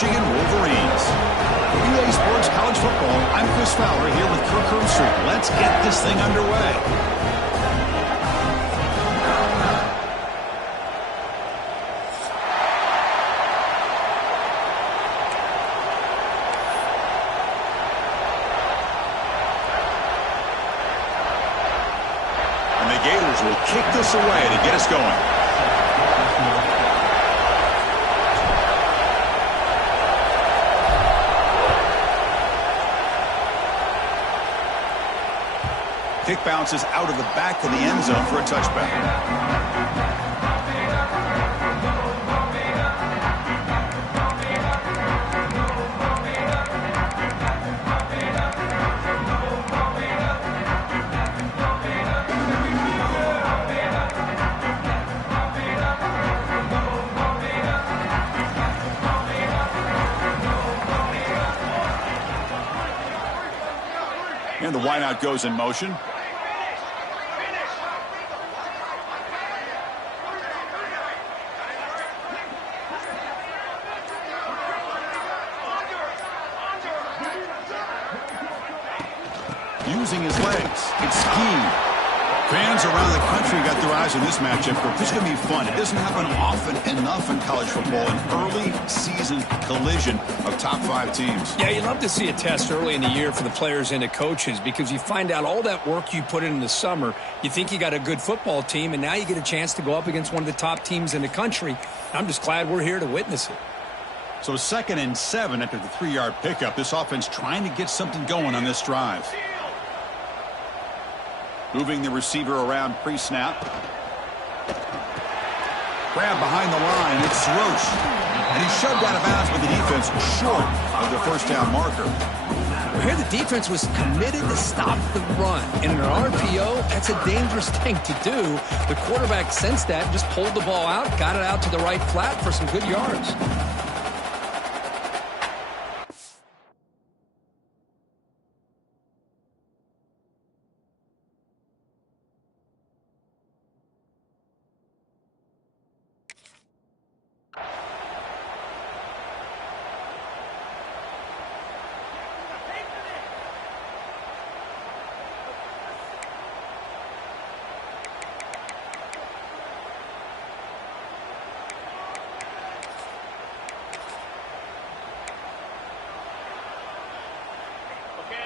Michigan Wolverines. EA Sports College Football, I'm Chris Fowler here with Kirk Herbstreit. Let's get this thing underway. Gators will kick this away to get us going. Kick bounces out of the back of the end zone for a touchback. And the wideout goes in motion. Using his legs. It's scheme. Fans around the country got their eyes on this matchup. This is going to be fun. It doesn't happen often enough in college football. An early season collision of top 5 teams. Yeah, you love to see a test early in the year for the players and the coaches because you find out all that work you put in the summer. You think you got a good football team, and now you get a chance to go up against one of the top teams in the country. I'm just glad we're here to witness it. So 2nd and 7 after the 3-yard pickup. This offense trying to get something going on this drive. Moving the receiver around pre-snap. Grab behind the line. It's Roche. And he's shoved out of bounds with the defense short of the first down marker. Well, here the defense was committed to stop the run. And in an RPO, that's a dangerous thing to do. The quarterback sensed that and just pulled the ball out, got it out to the right flat for some good yards.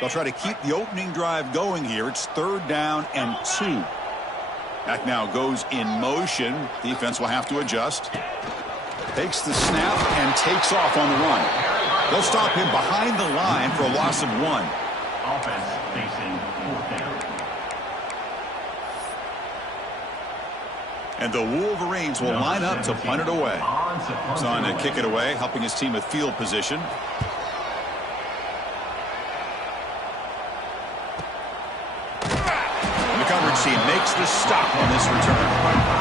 They'll try to keep the opening drive going here. It's 3rd down and 2. Back now goes in motion. Defense will have to adjust. Takes the snap and takes off on the run. They'll stop him behind the line for a loss of 1. Offense facing 4th down. And the Wolverines will line up to punt it away. He's on to kick it away, helping his team with field position. He makes the stop on this return.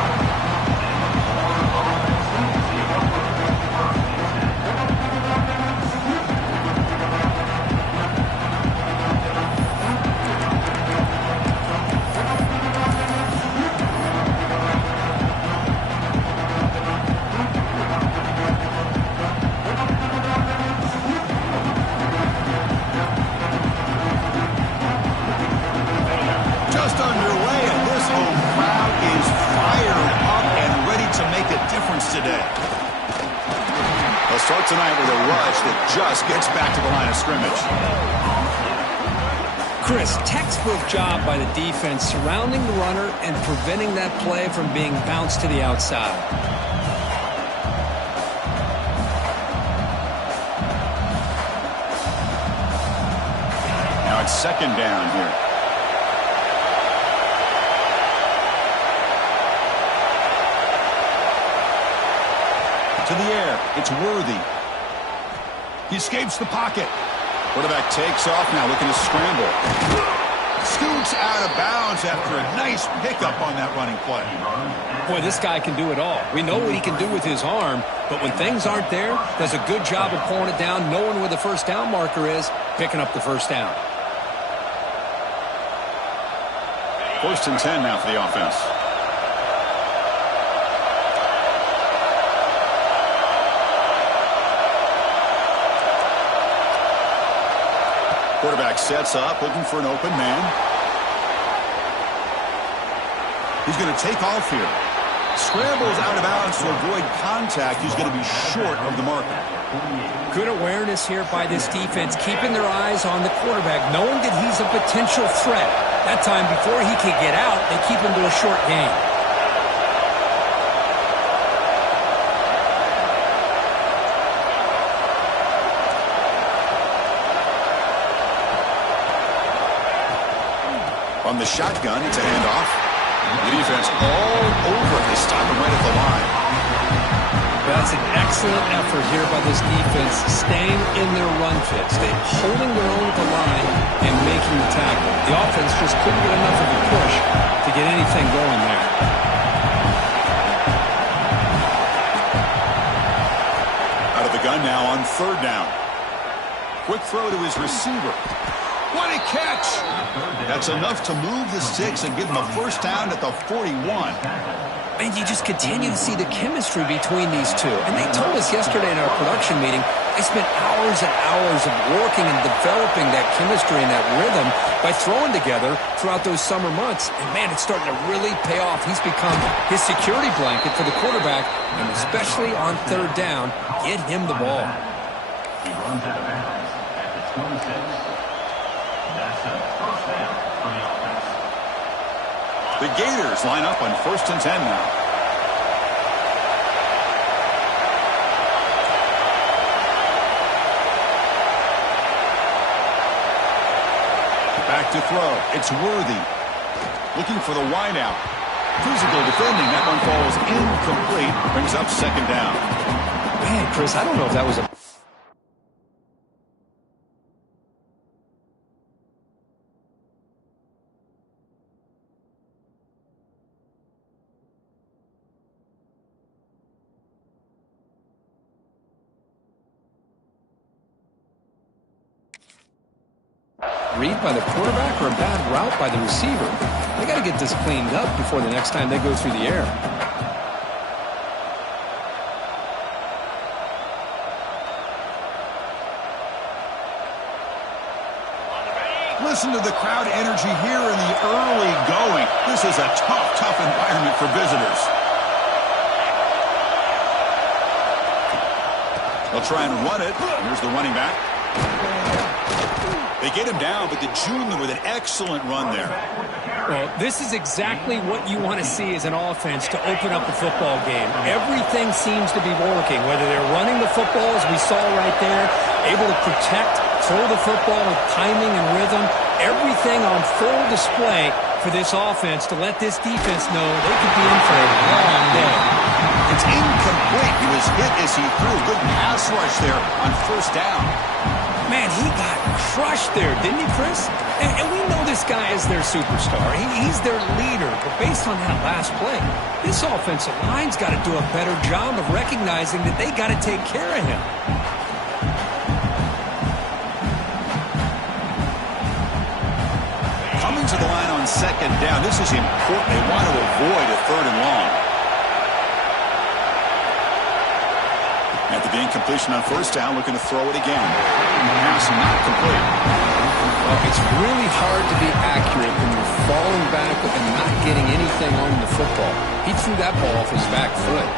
Just underway, and this home crowd is fired up and ready to make a difference today. They'll start tonight with a rush that just gets back to the line of scrimmage. Chris, textbook job by the defense surrounding the runner and preventing that play from being bounced to the outside. Now it's 2nd down here. To the air, it's Worthy. He escapes the pocket. Quarterback takes off now, looking to scramble. Scoots out of bounds after a nice pickup on that running play. Boy, this guy can do it all. We know what he can do with his arm, but when things aren't there, does a good job of pulling it down, knowing where the first down marker is, picking up the first down. 1st and 10 now for the offense. Quarterback sets up, looking for an open man. He's going to take off here. Scrambles out of bounds to avoid contact. He's going to be short of the mark. Good awareness here by this defense, keeping their eyes on the quarterback, knowing that he's a potential threat. That time, before he can get out, they keep him to a short gain. On the shotgun, it's a handoff. The defense all over. They stop him right at the line. That's an excellent effort here by this defense, staying in their run fit, holding their own at the line and making the tackle. The offense just couldn't get enough of a push to get anything going there. Out of the gun now on third down. Quick throw to his receiver. What a catch! That's enough to move the sticks and give him a first down at the 41. And you just continue to see the chemistry between these two. And they told us yesterday in our production meeting, they spent hours and hours of working and developing that chemistry and that rhythm by throwing together throughout those summer months. And, man, it's starting to really pay off. He's become his security blanket for the quarterback, and especially on third down, get him the ball. He runs out of bounds at the 26. That's a first down for the offense. The Gators line up on 1st and 10 now. Back to throw. It's Worthy. Looking for the wideout. Physical defending. That one falls incomplete. Brings up second down. Man, Chris, I don't know if that was a... read by the quarterback or a bad route by the receiver. They got to get this cleaned up before the next time they go through the air. Listen to the crowd energy here in the early going. This is a tough environment for visitors. They'll try and run it. Here's the running back. They get him down, but the junior with an excellent run there. Well, this is exactly what you want to see as an offense to open up the football game. Everything seems to be working, whether they're running the football, as we saw right there, able to protect, throw the football with timing and rhythm, everything on full display for this offense to let this defense know they could be in for a long day. It's incomplete. He was hit as he threw. Good pass rush there on first down. Man, he got crushed there, didn't he, Chris? And we know this guy is their superstar. He's their leader. But based on that last play, this offensive line's got to do a better job of recognizing that they got to take care of him. Coming to the line on second down. This is important. They want to avoid a third and long. After the incompletion on first down, looking to throw it again. Pass not complete. Well, it's really hard to be accurate when you're falling back and not getting anything on the football. He threw that ball off his back foot.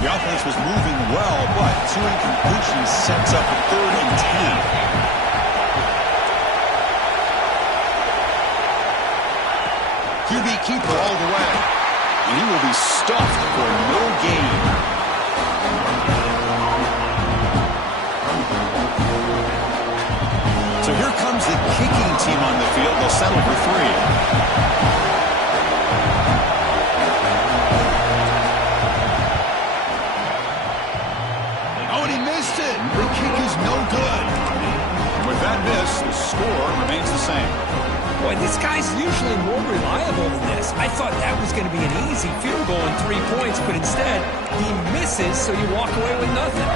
The offense was moving well, but two incompletions sets up a 3rd and 10. QB keeper all the way. And he will be stuffed for no gain. So here comes the kicking team on the field. They'll settle for 3. Oh, and he missed it. The kick is no good. And with that miss, the score remains the same. Boy, this guy's usually more reliable than this. I thought that was going to be an easy field goal and 3 points, but instead, he misses, so you walk away with nothing.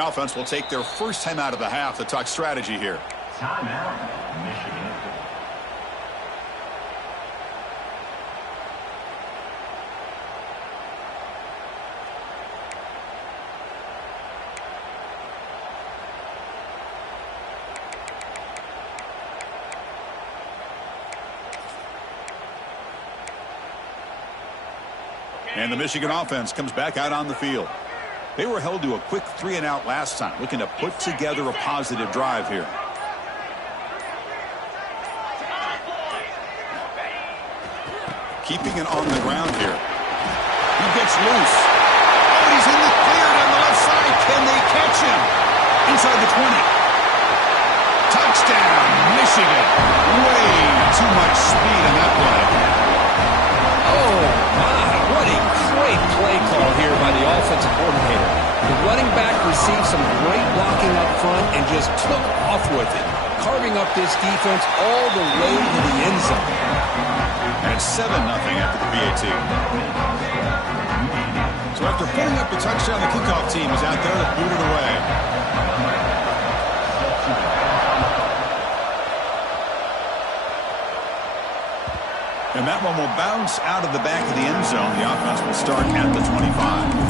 The offense will take their first time out of the half to talk strategy here. Timeout, Michigan. And the Michigan offense comes back out on the field. They were held to a quick 3-and-out last time, looking to put together a positive drive here. Keeping it on the ground here. He gets loose. Oh, he's in the clear down the left side. Can they catch him? Inside the 20. Touchdown, Michigan. Way too much speed on that play. Oh, my. What a great play call here by the offensive coordinator. The running back received some great blocking up front and just took off with it, carving up this defense all the way to the end zone. And it's 7-0 after the PAT. So after putting up the touchdown, the kickoff team is out there to boot it away. And that one will bounce out of the back of the end zone. The offense will start at the 25.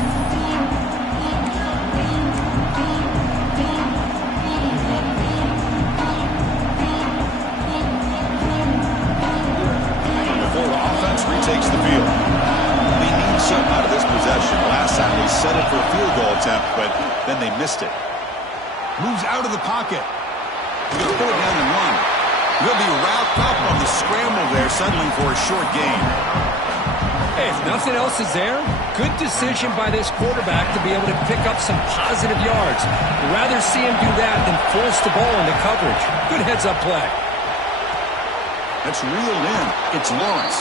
Takes the field. They need something out of this possession. Last time they set it for a field goal attempt, but then they missed it. Moves out of the pocket. He's going to pull it down and run. He'll be wrapped up on the scramble there, settling for a short gain. Hey, if nothing else is there, good decision by this quarterback to be able to pick up some positive yards. I'd rather see him do that than force the ball into coverage. Good heads-up play. That's reeled in. It's Lawrence.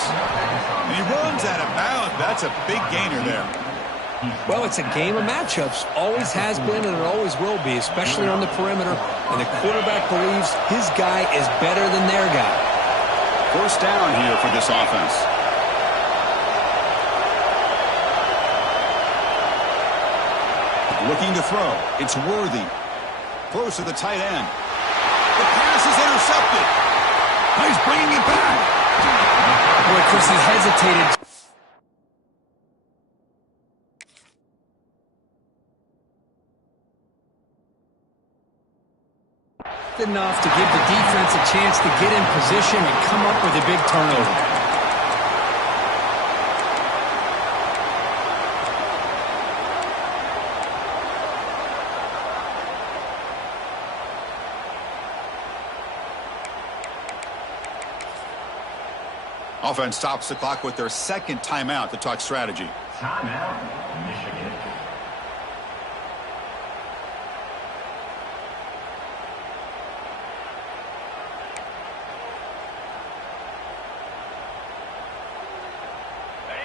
And he runs out of bounds. That's a big gainer there. Well, it's a game of matchups. Always has been and it always will be, especially on the perimeter. And the quarterback believes his guy is better than their guy. First down here for this offense. Looking to throw. It's Worthy. Close to the tight end. The pass is intercepted. He's bringing it back. Boy, Chris, he hesitated. Enough to give the defense a chance to get in position and come up with a big turnover. Offense stops the clock with their second timeout to talk strategy. Timeout, Michigan.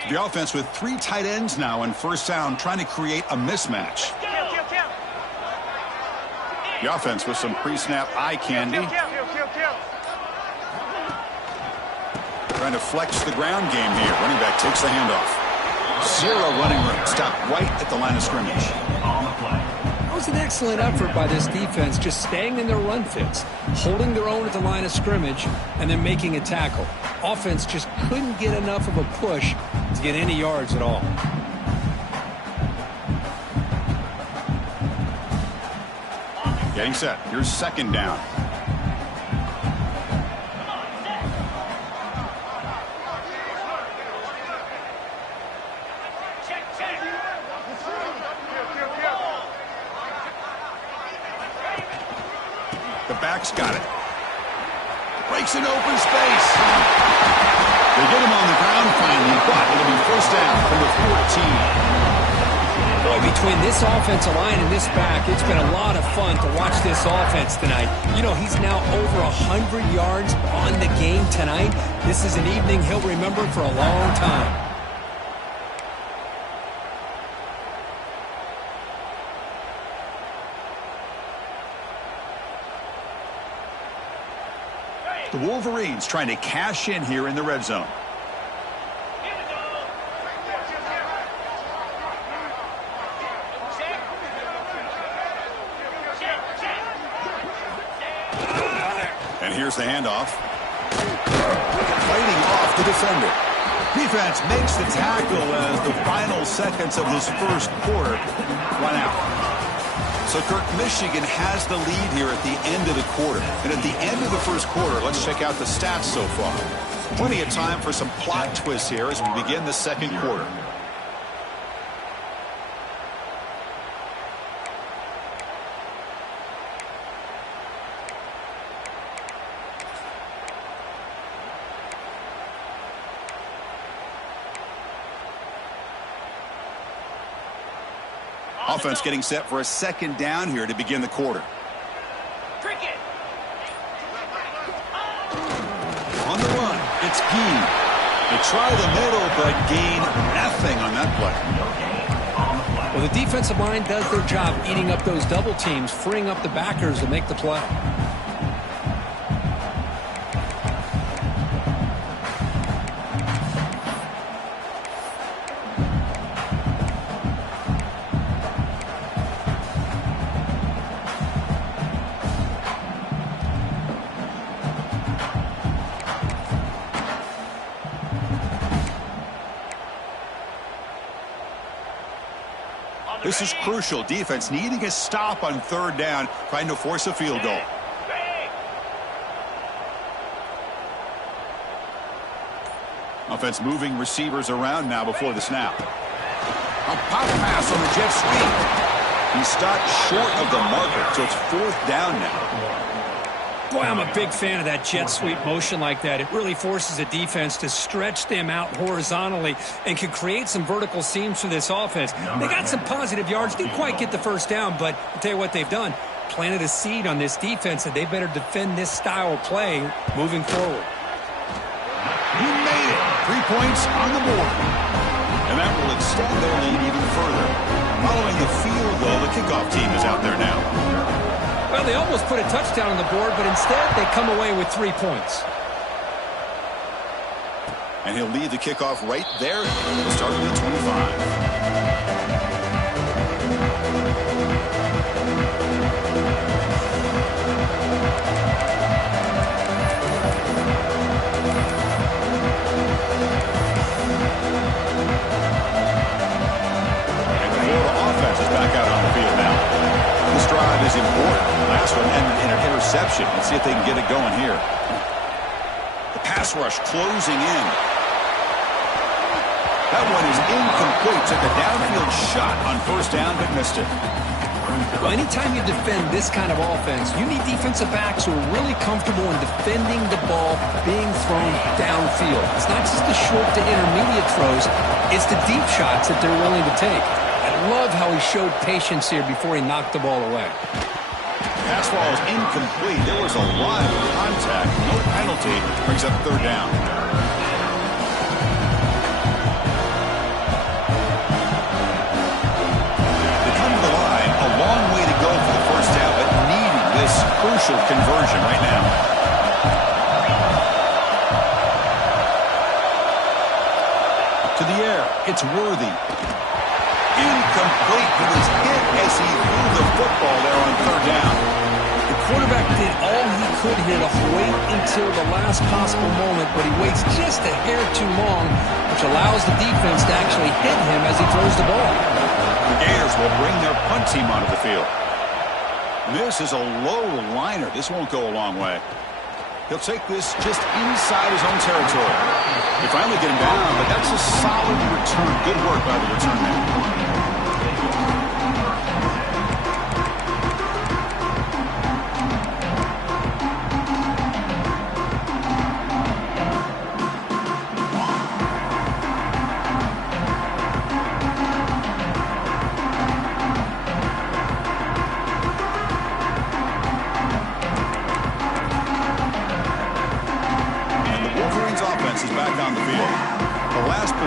The offense with 3 tight ends now in first down, trying to create a mismatch. The offense with some pre-snap eye candy. Trying to flex the ground game here. Running back takes the handoff. 0 running room. Stopped right at the line of scrimmage. That was an excellent effort by this defense, just staying in their run fits, holding their own at the line of scrimmage, and then making a tackle. Offense just couldn't get enough of a push to get any yards at all. Getting set. Here's second down. The back's got it. Breaks an open space. They get him on the ground finally, but it'll be first down from the 14. Boy, between this offensive line and this back, it's been a lot of fun to watch this offense tonight. You know, he's now over 100 yards on the game tonight. This is an evening he'll remember for a long time. The Wolverines trying to cash in here in the red zone. Here's the handoff. Fighting off the defender. Defense makes the tackle as the final seconds of this first quarter run out. So, Kirk, Michigan has the lead here at the end of the quarter. And at the end of the first quarter, let's check out the stats so far. Plenty of time for some plot twists here as we begin the second quarter. Offense getting set for a second down here to begin the quarter. On the run, it's Gee. They try the middle, but gain nothing on that play. Well, the defensive line does their job eating up those double teams, freeing up the backers to make the play. This is crucial. Defense needing a stop on third down, trying to force a field goal. Offense moving receivers around now before the snap. A pop pass on the jet sweep. He stopped short of the marker, so it's fourth down now. Boy, I'm a big fan of that jet sweep motion like that. It really forces a defense to stretch them out horizontally and can create some vertical seams for this offense. They got some positive yards. Didn't quite get the first down, but I'll tell you what they've done. Planted a seed on this defense that they better defend this style of play moving forward. He made it. 3 points on the board. And that will extend their lead even further. Following the field goal, the kickoff team is out there now. Well, they almost put a touchdown on the board, but instead they come away with 3 points. And he'll lead the kickoff right there. We'll start at the 25. And the Florida offense is back out on the field now. This drive is important. Last one ended in an interception. Let's see if they can get it going here. The pass rush closing in. That one is incomplete. Took a downfield shot on first down, but missed it. Well, anytime you defend this kind of offense, you need defensive backs who are really comfortable in defending the ball being thrown downfield. It's not just the short to intermediate throws. It's the deep shots that they're willing to take. I love how he showed patience here before he knocked the ball away. Pass ball is incomplete. There was a lot of contact. No penalty. Brings up third down. They come to the line. A long way to go for the first down, but needing this crucial conversion right now. To the air. It's Worthy. Incomplete. He was hit as he threw the football there on third down. The quarterback did all he could here to wait until the last possible moment, but he waits just a hair too long, which allows the defense to actually hit him as he throws the ball. The Gators will bring their punt team onto the field. This is a low liner. This won't go a long way. He'll take this just inside his own territory. They finally get him down, but that's a solid return. Good work by the return man.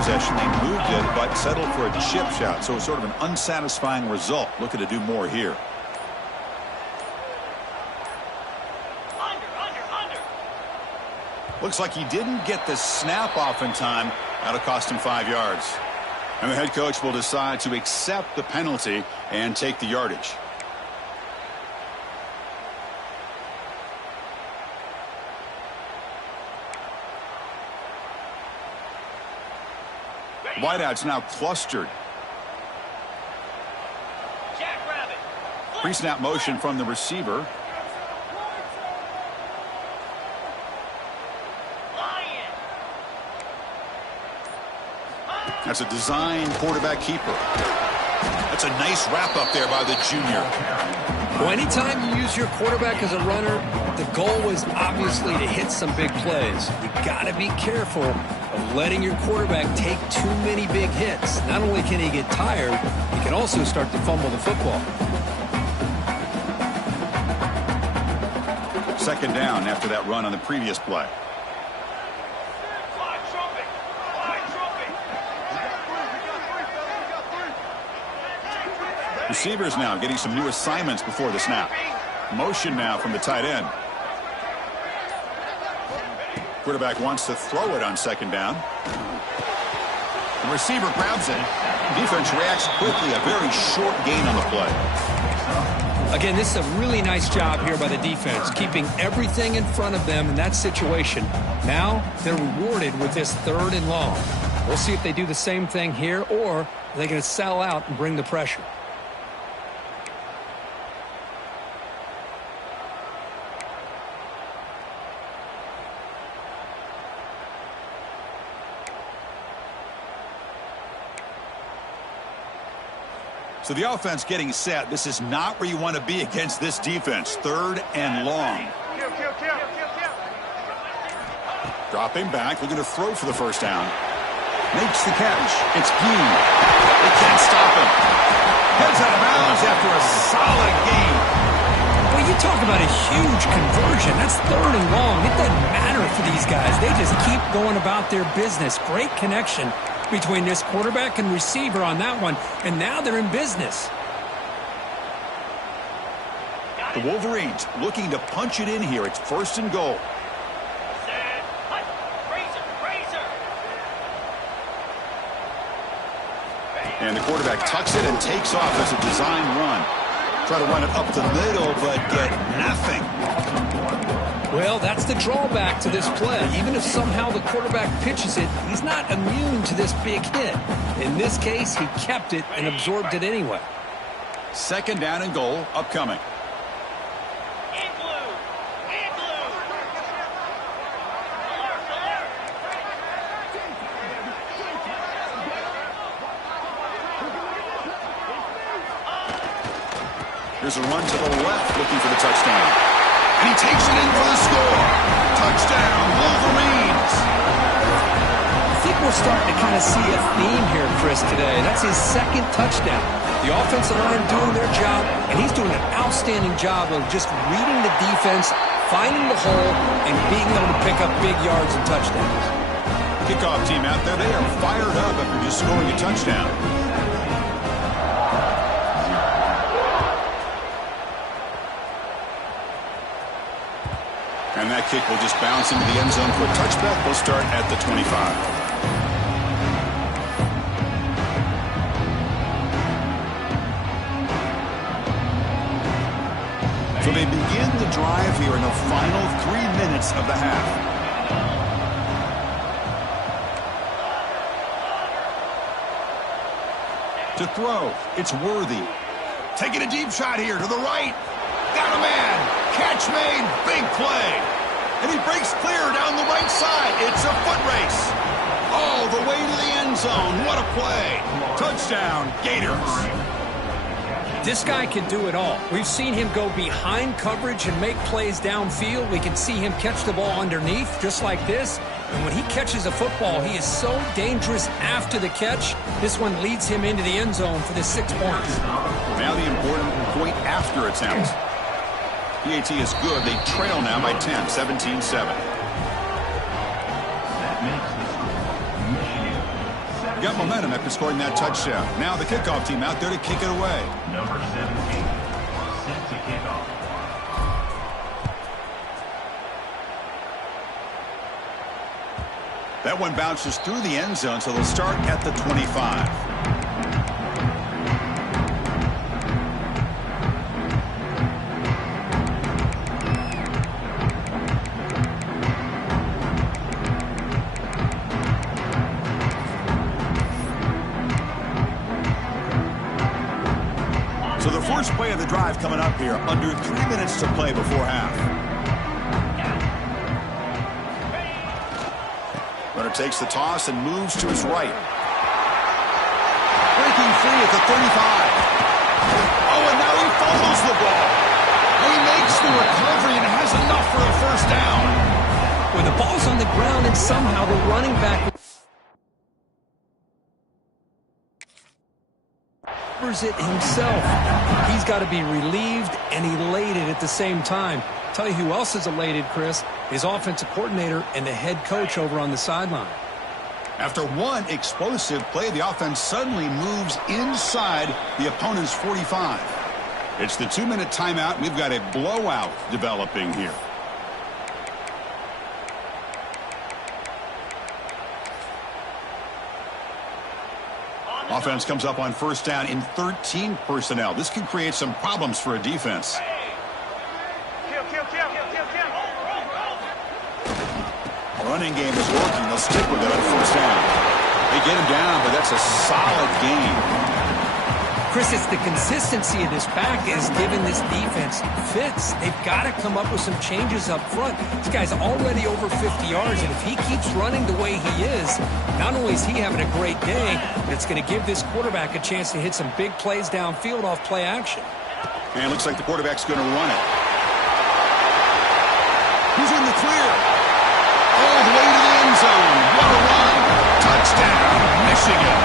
They moved it, but settled for a chip shot. So it's sort of an unsatisfying result. Looking to do more here. Looks like he didn't get the snap off in time. That'll cost him 5 yards. And the head coach will decide to accept the penalty and take the yardage. Wideouts now clustered. Pre-snap motion from the receiver. That's a design quarterback keeper. That's a nice wrap up there by the junior. Well, anytime you use your quarterback as a runner, the goal is obviously to hit some big plays. You got to be careful of letting your quarterback take too many big hits. Not only can he get tired, he can also start to fumble the football. Second down after that run on the previous play. Receivers now getting some new assignments before the snap. Motion now from the tight end. Quarterback wants to throw it on second down. The receiver grabs it. Defense reacts quickly. A very short gain on the play. Again, this is a really nice job here by the defense, keeping everything in front of them in that situation. Now they're rewarded with this 3rd and long. We'll see if they do the same thing here, or are they going to sell out and bring the pressure. So the offense getting set. This is not where you want to be against this defense. 3rd and long. Dropping back, looking to throw for the first down. Makes the catch. It's Gee. They can't stop him. Heads out of bounds after a solid gain. Well, you talk about a huge conversion. That's 3rd and long. It doesn't matter for these guys. They just keep going about their business. Great connection between this quarterback and receiver on that one, and now they're in business. The Wolverines looking to punch it in here. It's 1st and goal. And the quarterback tucks it and takes off as a design run. Try to run it up the middle, but get nothing. Well, that's the drawback to this play. Even if somehow the quarterback pitches it, he's not immune to this big hit. In this case, he kept it and absorbed it anyway. 2nd down and goal upcoming. Here's a run to the left looking for the touchdown. And he takes it in for the score. Touchdown, Wolverines. I think we're starting to kind of see a theme here, Chris, today. That's his 2nd touchdown. The offensive line doing their job, and he's doing an outstanding job of just reading the defense, finding the hole, and being able to pick up big yards and touchdowns. Kickoff team out there, they are fired up after just scoring a touchdown. And that kick will just bounce into the end zone for a touchback. We'll start at the 25. So they begin the drive here in the final 3 minutes of the half. To throw, it's Worthy. Taking a deep shot here to the right. Got a man. Catch made. Big play. And he breaks clear down the right side. It's a foot race. All the way to the end zone. What a play. Touchdown, Gators. This guy can do it all. We've seen him go behind coverage and make plays downfield. We can see him catch the ball underneath just like this. And when he catches a football, he is so dangerous after the catch. This one leads him into the end zone for the 6 points. Now the important point after attempt. PAT is good. They trail now by 10, 17-7. Got momentum after scoring that touchdown. Now the kickoff team out there to kick it away. Number 17, set to kick off. That one bounces through the end zone, so they'll start at the 25. So the first play of the drive coming up here. Under 3 minutes to play before half. Runner takes the toss and moves to his right. Breaking free at the 35. Oh, and now he fumbles the ball. And he makes the recovery and has enough for a first down. When the ball's on the ground and somehow the running back recovers it himself, he's got to be relieved and elated at the same time. Tell you who else is elated, Chris, his offensive coordinator and the head coach over on the sideline. After one explosive play, the offense suddenly moves inside the opponent's 45. It's the 2-minute timeout. We've got a blowout developing here. Offense comes up on first down in 13 personnel. This can create some problems for a defense. Running game is working. They'll stick with it on first down. They get him down, but that's a solid gain. Chris, it's the consistency of this back is giving this defense fits. They've got to come up with some changes up front. This guy's already over 50 yards, and if he keeps running the way he is, not only is he having a great day, but it's going to give this quarterback a chance to hit some big plays downfield off play action. And it looks like the quarterback's going to run it. He's in the clear. All the way to the end zone. What a run. Touchdown, Michigan.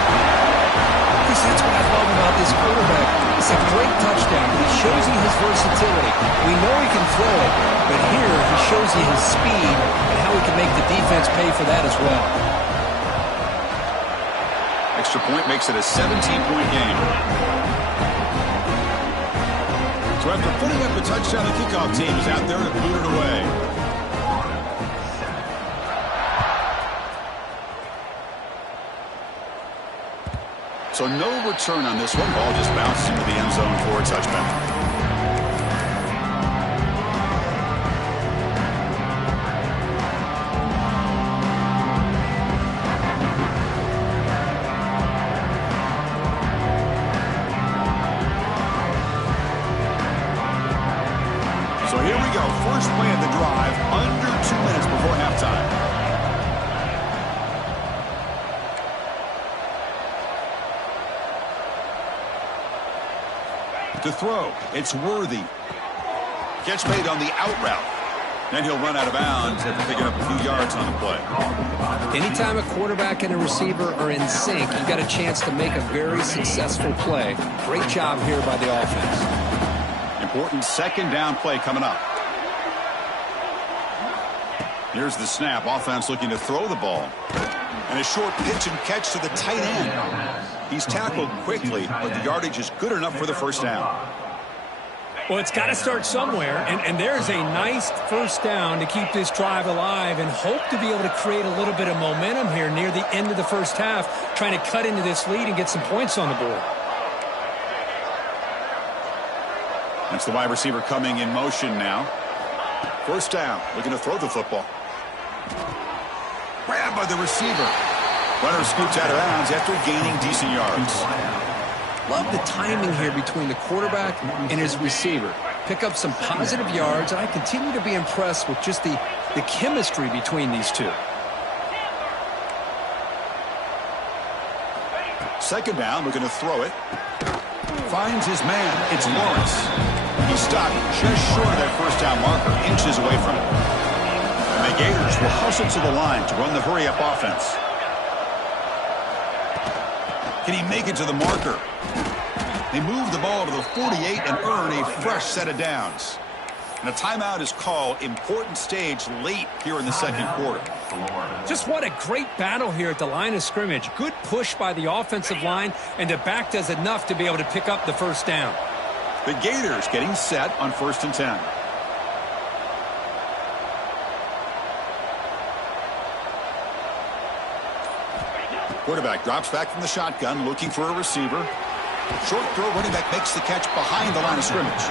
Chris, that's what I love about this quarterback. It's a great touchdown. He shows you his versatility. We know he can throw it, but here he shows you his speed and how he can make the defense pay for that as well. Extra point makes it a 17-point game. So after putting up a touchdown, the kickoff team is out there to boot it away. So no return on this one. Ball just bounces into the end zone for a touchback. So here we go. First play of the drive. Under 2 minutes before halftime. To throw, it's Worthy. Catch made on the out route. Then he'll run out of bounds after picking up a few yards on the play. Anytime a quarterback and a receiver are in sync, you've got a chance to make a very successful play. Great job here by the offense. Important second down play coming up. Here's the snap. Offense looking to throw the ball. And a short pitch and catch to the tight end. He's tackled quickly, but the yardage is good enough for the first down. Well, it's got to start somewhere, and there's a nice first down to keep this drive alive and hope to be able to create a little bit of momentum here near the end of the first half, trying to cut into this lead and get some points on the board. That's the wide receiver coming in motion now. First down, looking to throw the football. Grabbed by the receiver. Runner scoots out of bounds after gaining decent yards. Love the timing here between the quarterback and his receiver. Pick up some positive yards, and I continue to be impressed with just the chemistry between these two. Second down, looking to throw it. Finds his man. It's Lawrence. He's stopped just short of that first down marker, inches away from it. And the Gators will hustle to the line to run the hurry-up offense. Can he make it to the marker? They move the ball to the 48 and earn a fresh set of downs. And a timeout is called. Important stage late here in the second quarter. Just what a great battle here at the line of scrimmage. Good push by the offensive line, and the back does enough to be able to pick up the first down. The Gators getting set on 1st and 10. Quarterback drops back from the shotgun, looking for a receiver. Short throw, running back makes the catch behind the line of scrimmage.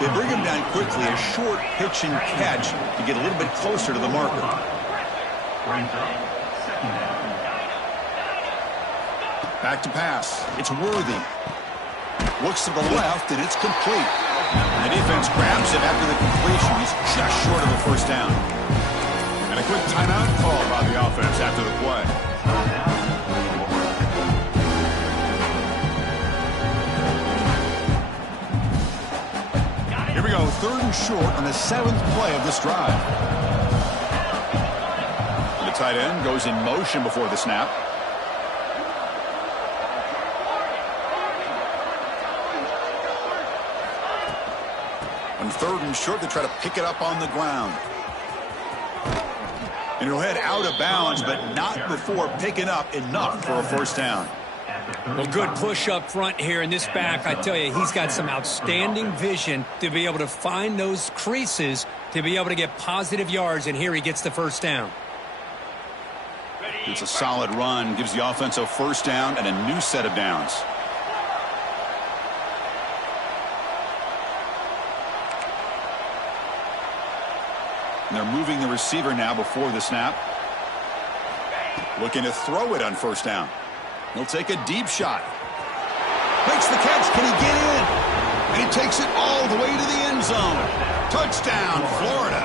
They bring him down quickly, a short pitch and catch to get a little bit closer to the marker. Back to pass. It's Worthy. Looks to the left, and it's complete. The defense grabs it after the completion. He's just short of a first down. And a quick timeout call by the offense after the play. Here we go, 3rd and short on the 7th play of this drive. The tight end goes in motion before the snap. On 3rd and short, they try to pick it up on the ground. And he'll head out of bounds, but not before picking up enough for a first down. Well, good push up front here, and this back, I tell you, he's got some outstanding vision to be able to find those creases to be able to get positive yards, and here he gets the first down. It's a solid run, gives the offense a first down and a new set of downs. And they're moving the receiver now before the snap. Looking to throw it on first down. He'll take a deep shot. Makes the catch. Can he get in? And he takes it all the way to the end zone. Touchdown, Florida.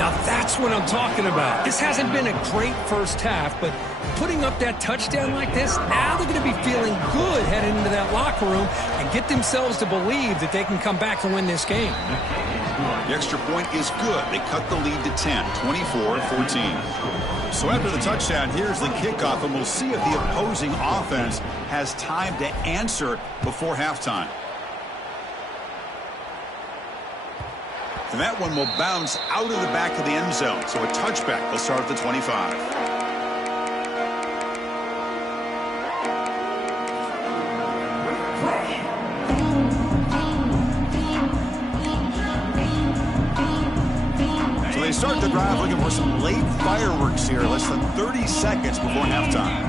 Now that's what I'm talking about. This hasn't been a great first half, but putting up that touchdown like this, now they're going to be feeling good heading into that locker room and get themselves to believe that they can come back and win this game. The extra point is good. They cut the lead to 10, 24-14. So after the touchdown, here's the kickoff, and we'll see if the opposing offense has time to answer before halftime. And that one will bounce out of the back of the end zone. So a touchback will start at the 25. They start the drive looking for some late fireworks here, less than 30 seconds before halftime.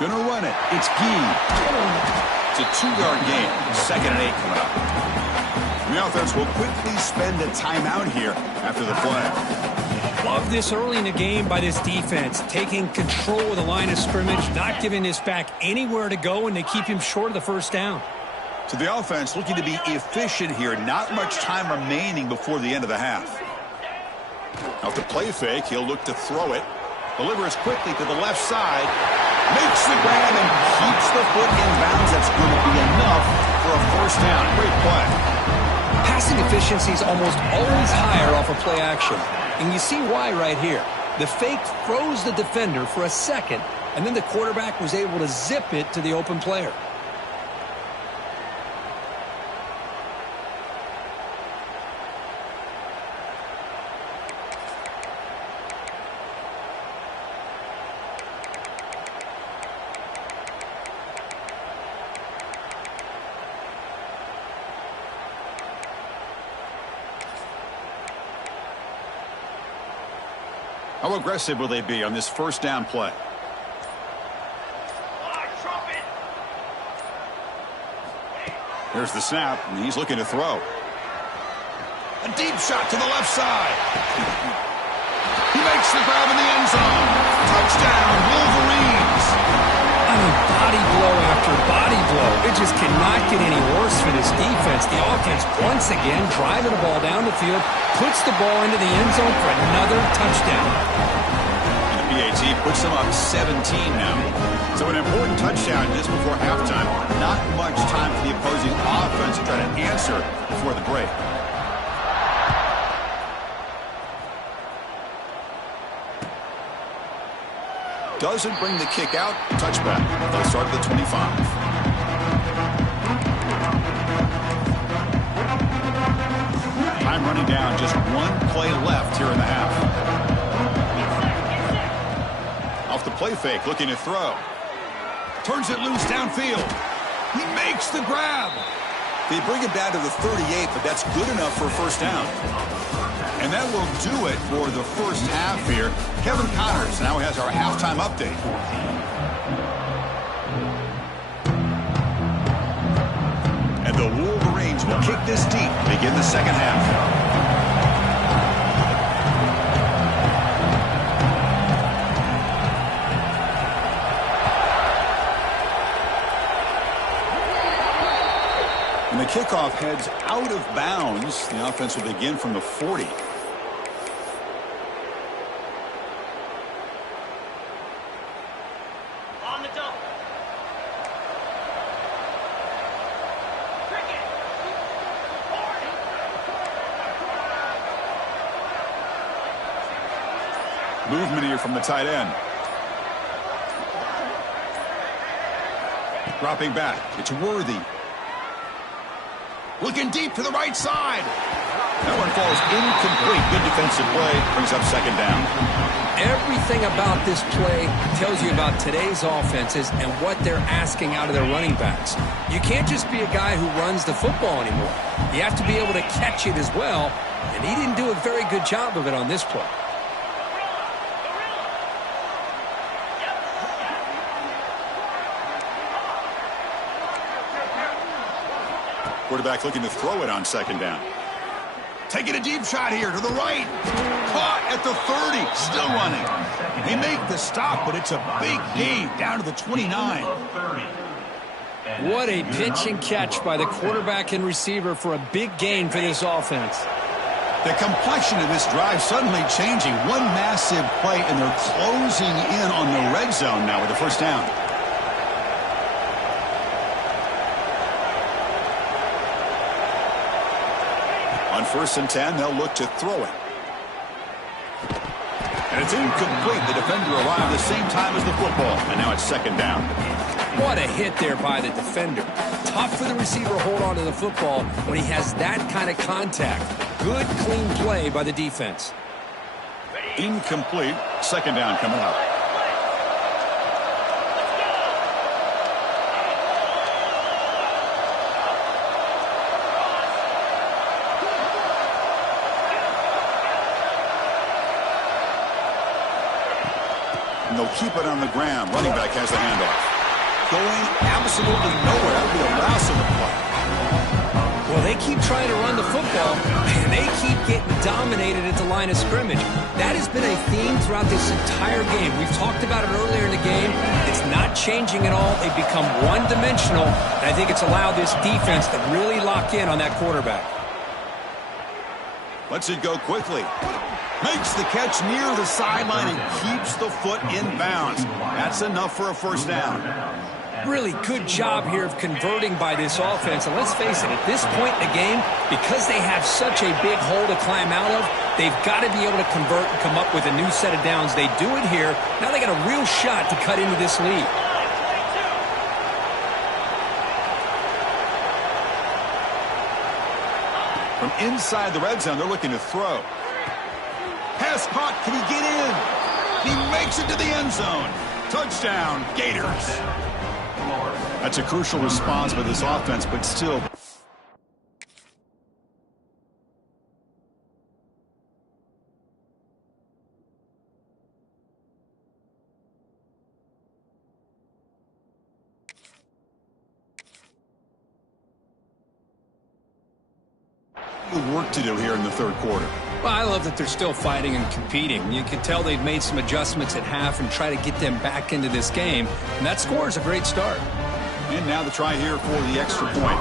Gonna run it. It's Gee. It's a 2-yard gain. 2nd and 8 coming up. The offense will quickly spend a timeout here after the play. Love this early in the game by this defense, taking control of the line of scrimmage, not giving this back anywhere to go, and they keep him short of the first down. So the offense looking to be efficient here. Not much time remaining before the end of the half. Off the play fake, he'll look to throw it. Delivers quickly to the left side. Makes the grab and keeps the foot in bounds. That's going to be enough for a first down. Great play. Passing efficiency is almost always higher off of play action. And you see why right here. The fake throws the defender for a second, and then the quarterback was able to zip it to the open player. How aggressive will they be on this first down play? Here's the snap, and he's looking to throw. A deep shot to the left side. He makes the grab in the end zone. Touchdown, Wolverines. I mean, body blow after body blow. It just cannot get any worse for this defense. The offense, once again, driving the ball down the field, puts the ball into the end zone for another touchdown. And the PAT puts them up 17 now. So an important touchdown just before halftime. Not much time for the opposing offense to try to answer before the break. Doesn't bring the kick out. Touchback. They'll start at the 25. Time running down. Just one play left here in the half. Off the play fake. Looking to throw. Turns it loose downfield. He makes the grab. They bring him down to the 38, but that's good enough for a first down. And that will do it for the first half here. Kevin Connors now has our halftime update. And the Wolverines will kick this deep to begin the second half. And the kickoff heads out of bounds. The offense will begin from the 40. On the double. Movement here from the tight end. Dropping back. It's Worthy. Looking deep to the right side. That one falls incomplete. Good defensive play. Brings up second down. Everything about this play tells you about today's offenses and what they're asking out of their running backs. You can't just be a guy who runs the football anymore. You have to be able to catch it as well, and he didn't do a very good job of it on this play. Quarterback looking to throw it on second down. Taking a deep shot here to the right. Caught at the 30. Still running. They make the stop, but it's a big gain down to the 29. What a pitch and catch by the quarterback and receiver for a big gain for this offense. The complexion of this drive suddenly changing. One massive play, and they're closing in on the red zone now with the first down. On 1st and 10, they'll look to throw it. And it's incomplete. The defender arrived the same time as the football, and now it's second down. What a hit there by the defender. Tough for the receiver to hold on to the football when he has that kind of contact. Good, clean play by the defense. Incomplete. Second down coming up. And they'll keep it on the ground. Running back has the handoff. Going absolutely nowhere. That'll be a loss of the play. Well, they keep trying to run the football, and they keep getting dominated at the line of scrimmage. That has been a theme throughout this entire game. We've talked about it earlier in the game. It's not changing at all. They've become one-dimensional, and I think it's allowed this defense to really lock in on that quarterback. Lets it go quickly. Makes the catch near the sideline and keeps the foot in bounds. That's enough for a first down. Really good job here of converting by this offense. And let's face it, at this point in the game, because they have such a big hole to climb out of, they've got to be able to convert and come up with a new set of downs. They do it here. Now they got a real shot to cut into this lead. From inside the red zone, they're looking to throw. Pass caught. Can he get in? He makes it to the end zone. Touchdown, Gators. That's a crucial response by this offense, but still. Work to do here in the third quarter. Well, I love that they're still fighting and competing. You can tell they've made some adjustments at half and try to get them back into this game. And that score is a great start. And now the try here for the extra point.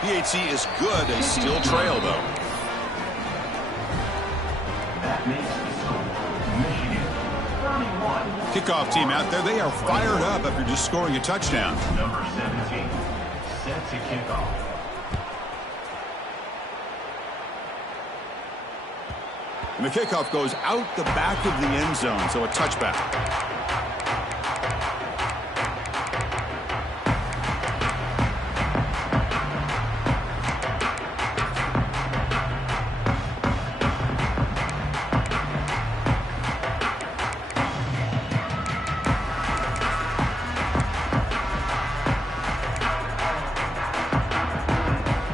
PHC is good. They still trail, though. Kickoff team out there. They are fired up after just scoring a touchdown. Number 17, set to kick off. And the kickoff goes out the back of the end zone, so a touchback.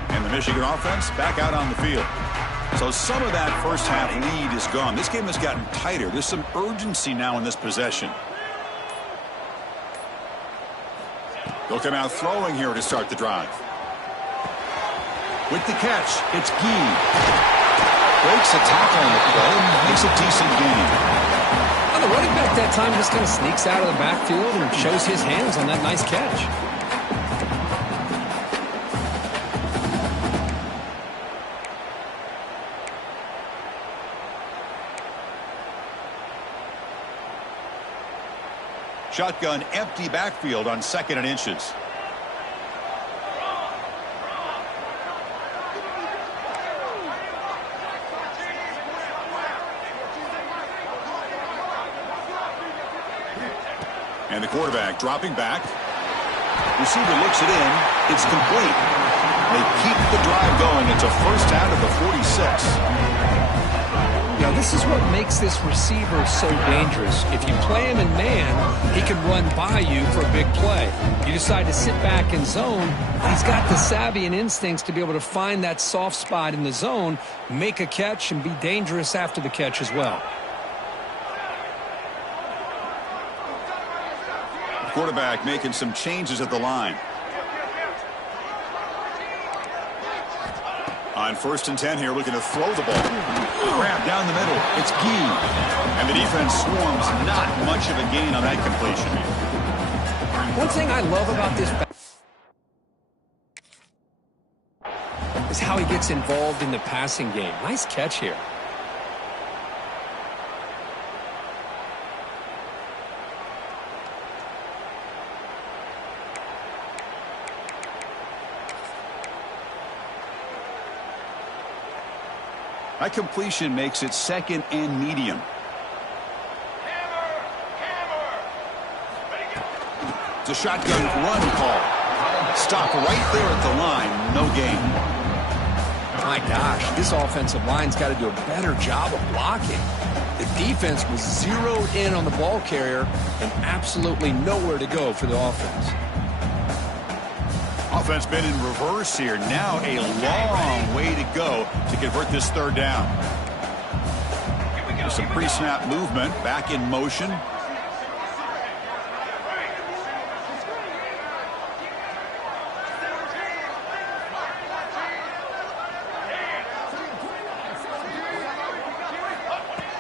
And the Michigan offense back out on the field. So some of that first half lead is gone. This game has gotten tighter. There's some urgency now in this possession. They'll come out throwing here to start the drive. With the catch, it's Gee. Breaks a tackle on the play and makes a decent gain. Well, the running back that time just kind of sneaks out of the backfield and shows his hands on that nice catch. Shotgun empty backfield on 2nd and inches. And the quarterback dropping back. Receiver looks it in. It's complete. They keep the drive going. It's a first out of the 46. Now, this is what makes this receiver so dangerous. If you play him in man, he can run by you for a big play. You decide to sit back in zone, he's got the savvy and instincts to be able to find that soft spot in the zone, make a catch, and be dangerous after the catch as well. Quarterback making some changes at the line. On 1st and 10 here, looking to throw the ball. Grab down the middle. It's Gee. And the defense swarms. Not much of a gain on that completion. One thing I love about this is how he gets involved in the passing game. Nice catch here. That completion makes it 2nd and medium. It's a shotgun run call. Stop right there at the line. No gain. My gosh, this offensive line's got to do a better job of blocking. The defense was zeroed in on the ball carrier and absolutely nowhere to go for the offense. Offense been in reverse here. Now a long way to go to convert this 3rd down. Some pre-snap movement. Back in motion.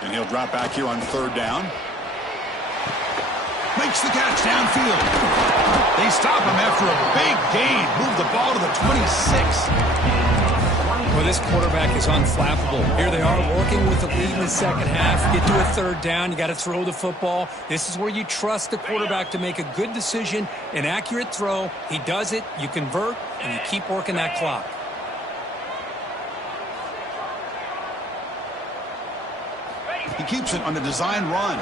And he'll drop back here on 3rd down. Makes the catch downfield. They stop him after a big gain. Move the ball to the 26. Well, this quarterback is unflappable. Here they are working with the lead in the 2nd half. Get to a 3rd down. You got to throw the football. This is where you trust the quarterback to make a good decision, an accurate throw. He does it. You convert, and you keep working that clock. He keeps it on the design run.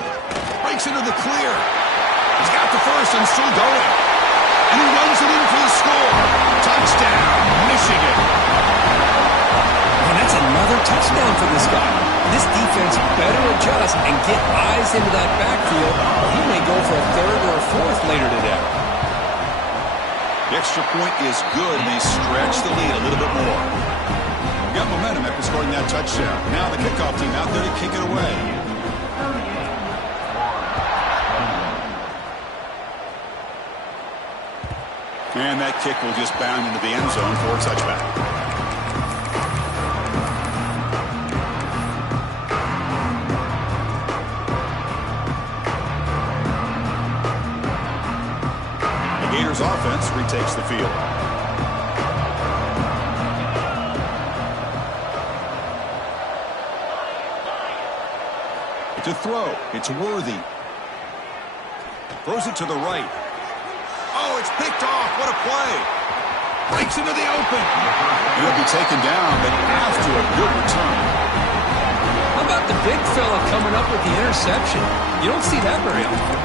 Breaks into the clear. He's got the first and still going. And he runs it in for the score. Touchdown, Michigan. And that's another touchdown for this guy. This defense better adjust and get eyes into that backfield, or he may go for a 3rd or a 4th later today. The extra point is good, and they stretch the lead a little bit more. Got momentum after scoring that touchdown. Now the kickoff team out there to kick it away. And that kick will just bound into the end zone for a touchback. The Gators offense retakes the field. To throw, it's Worthy. Throws it to the right. Oh, it's picked off. What a play. Breaks into the open. He'll be taken down, but after a good return. How about the big fella coming up with the interception? You don't see that very often.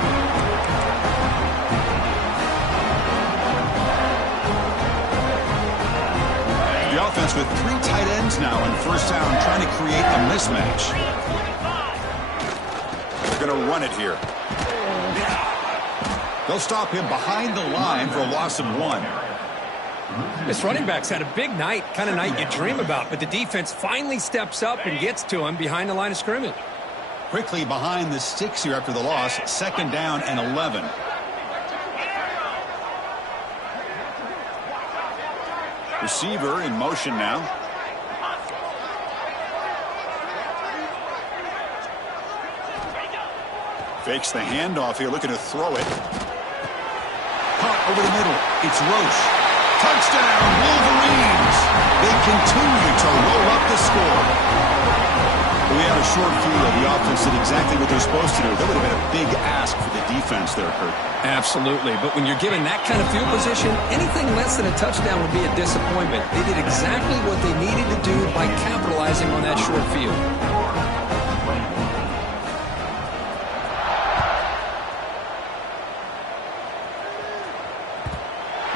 The offense with 3 tight ends now in 1st down, trying to create a mismatch. They're going to run it here. They'll stop him behind the line for a loss of 1. This running back's had a big night, kind of night you dream about, but the defense finally steps up and gets to him behind the line of scrimmage. Quickly behind the sticks here after the loss. 2nd down and 11. Receiver in motion now. Fakes the handoff here, looking to throw it. Caught over the middle. It's Roche. Touchdown, Wolverines. They continue to roll up the score. When we had a short field, the offense did exactly what they're supposed to do. That would have been a big ask for the defense there, Kurt. Absolutely. But when you're given that kind of field position, anything less than a touchdown would be a disappointment. They did exactly what they needed to do by capitalizing on that short field.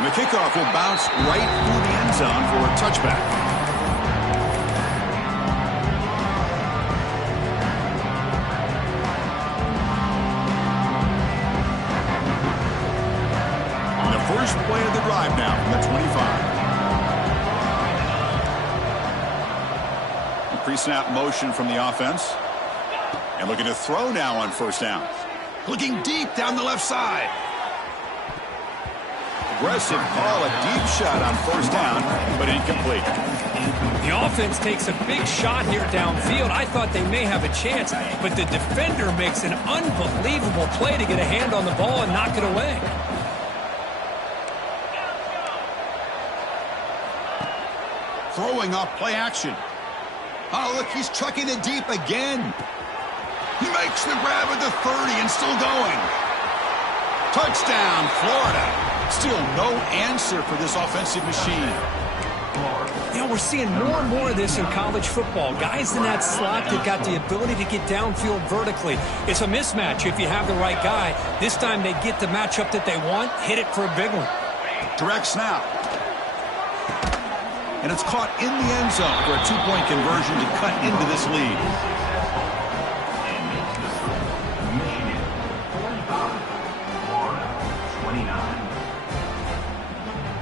And the kickoff will bounce right through the end zone for a touchback. First play of the drive now from the 25. Pre-snap motion from the offense. And looking to throw now on first down. Looking deep down the left side. Aggressive call, a deep shot on first down, but incomplete. The offense takes a big shot here downfield. I thought they may have a chance, but the defender makes an unbelievable play to get a hand on the ball and knock it away. Throwing off play action. Oh, look, he's chucking it deep again. He makes the grab at the 30 and still going. Touchdown, Florida. Still no answer for this offensive machine. You know, we're seeing more and more of this in college football. Guys in that slot that got the ability to get downfield vertically. It's a mismatch if you have the right guy. This time they get the matchup that they want, hit it for a big one. Direct snap. And it's caught in the end zone for a two-point conversion to cut into this lead.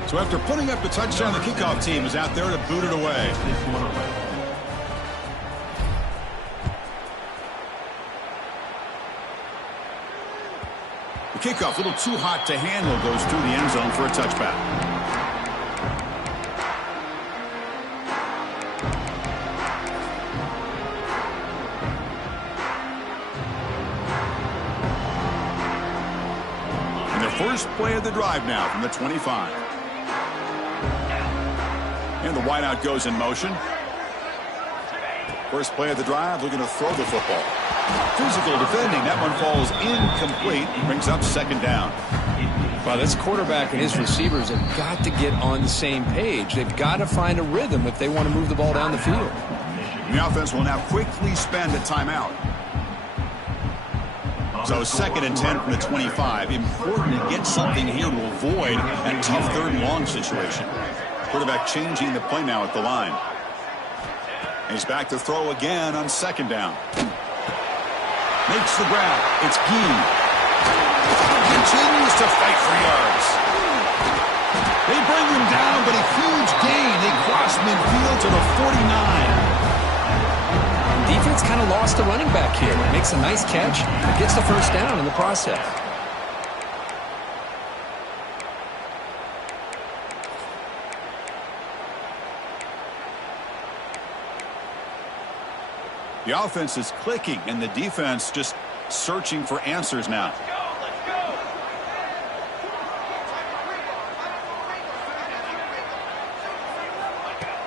So after putting up the touchdown, the kickoff team is out there to boot it away. The kickoff, a little too hot to handle, goes through the end zone for a touchback. First play of the drive now from the 25. And the wideout goes in motion. First play of the drive, looking to throw the football. Physical defending. That one falls incomplete. Brings up second down. Well, this quarterback and his receivers have got to get on the same page. They've got to find a rhythm if they want to move the ball down the field. The offense will now quickly spend a timeout. So 2nd and 10 from the 25. Important to get something here to avoid that tough third and long situation. Quarterback changing the play now at the line. And he's back to throw again on second down. Makes the grab. It's Gee. Continues to fight for yards. They bring him down, but a huge gain. They cross midfield to the 49. Defense kind of lost the running back here. Makes a nice catch, but gets the first down in the process. The offense is clicking, and the defense just searching for answers now.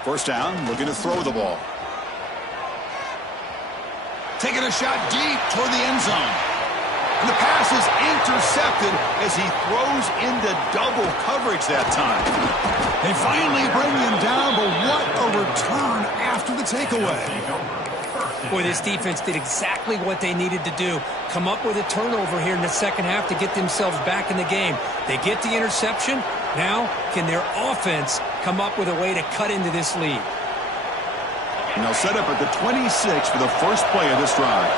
First down, looking to throw the ball. Taking a shot deep toward the end zone. And the pass is intercepted as he throws into double coverage that time. They finally bring him down, but what a return after the takeaway. Boy, this defense did exactly what they needed to do. Come up with a turnover here in the second half to get themselves back in the game. They get the interception. Now, can their offense come up with a way to cut into this lead? And they'll set up at the 26 for the first play of this drive.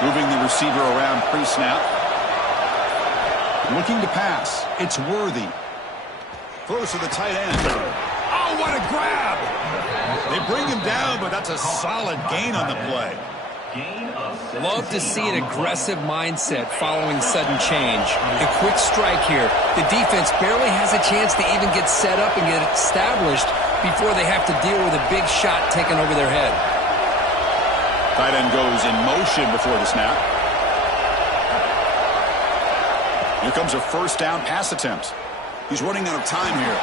Moving the receiver around pre-snap. Looking to pass. It's Worthy. Throws to the tight end. Oh, what a grab! They bring him down, but that's a solid gain on the play. Love to see an aggressive mindset following sudden change. The quick strike here. The defense barely has a chance to even get set up and get established before they have to deal with a big shot taken over their head. Tight end goes in motion before the snap. Here comes a first down pass attempt. He's running out of time here.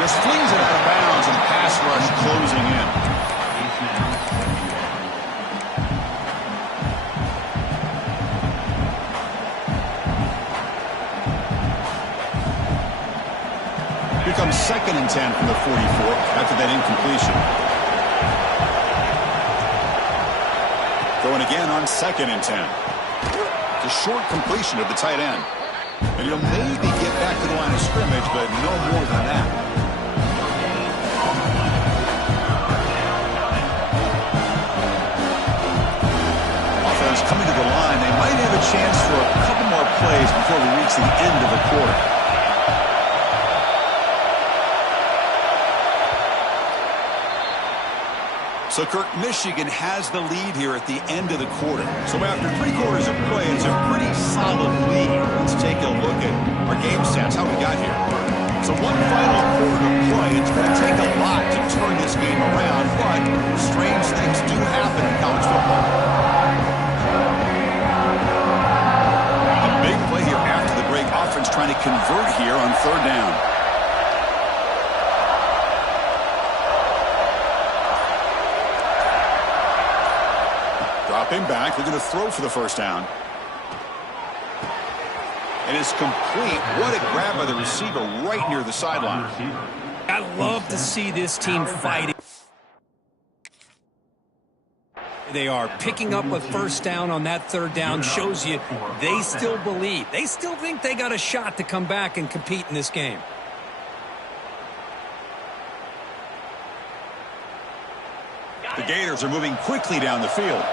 Just flings it out of bounds, and pass rush closing in. Here comes 2nd and 10 from the 44 after that incompletion. Going again on 2nd and 10. It's a short completion of the tight end. And he'll maybe get back to the line of scrimmage, but no more than that. Offense coming to the line. They might have a chance for a couple more plays before we reach the end of the quarter. So, Kirk, Michigan has the lead here at the end of the quarter. So after 3 quarters of play, it's a pretty solid lead. Let's take a look at our game stats, how we got here. So one final quarter to play. It's going to take a lot to turn this game around, but strange things do happen in college football. A big play here after the break. Offense trying to convert here on 3rd down. Dropping back, they're going to throw for the 1st down. And it's complete. What a grab by the receiver right near the sideline. I love to see this team fighting. They are picking up a 1st down on that 3rd down. Shows you they still believe. They still think they got a shot to come back and compete in this game. The Gators are moving quickly down the field.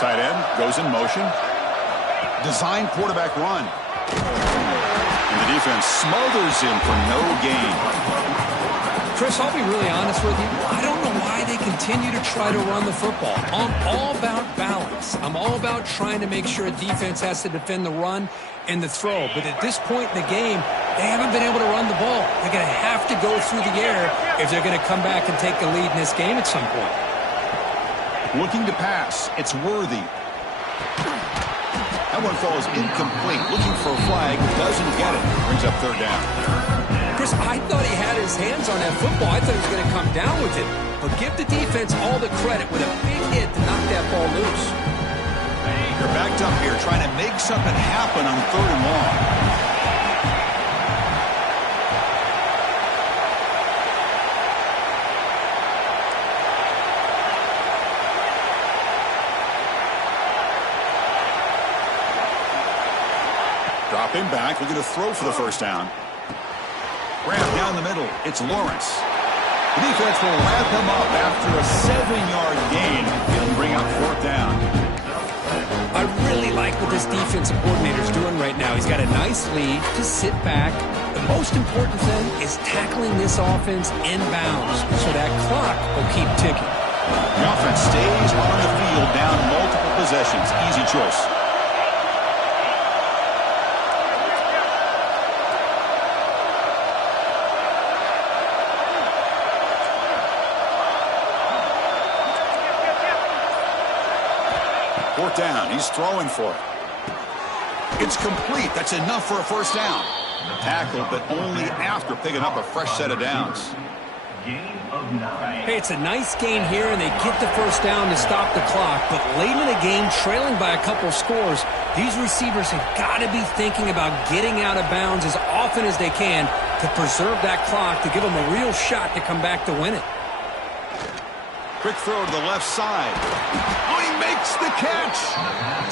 Tight end goes in motion. Design quarterback run. And the defense smothers him for no gain. Chris, I'll be really honest with you. I don't know why they continue to try to run the football. I'm all about balance. I'm all about trying to make sure a defense has to defend the run and the throw. But at this point in the game, they haven't been able to run the ball. They're going to have to go through the air if they're going to come back and take the lead in this game at some point. Looking to pass. It's Worthy. That one falls incomplete. Looking for a flag. Doesn't get it. Brings up 3rd down. Chris, I thought he had his hands on that football. I thought he was going to come down with it. But give the defense all the credit with a big hit to knock that ball loose. They're backed up here trying to make something happen on 3rd and long. Dropping back, looking to throw for the 1st down. Grab down the middle. It's Lawrence. The defense will wrap him up after a 7-yard gain. He'll bring up 4th down. I really like what this defensive coordinator is doing right now. He's got a nice lead. Just sit back. The most important thing is tackling this offense inbounds so that clock will keep ticking. The offense stays on the field down multiple possessions. Easy choice. Down. He's throwing for it. It's complete. That's enough for a 1st down. Tackled, but only after picking up a fresh set of downs. Hey, it's a nice gain here, and they get the 1st down to stop the clock. But late in the game, trailing by a couple scores, these receivers have got to be thinking about getting out of bounds as often as they can to preserve that clock, to give them a real shot to come back to win it. Quick throw to the left side. Oh, he makes the catch.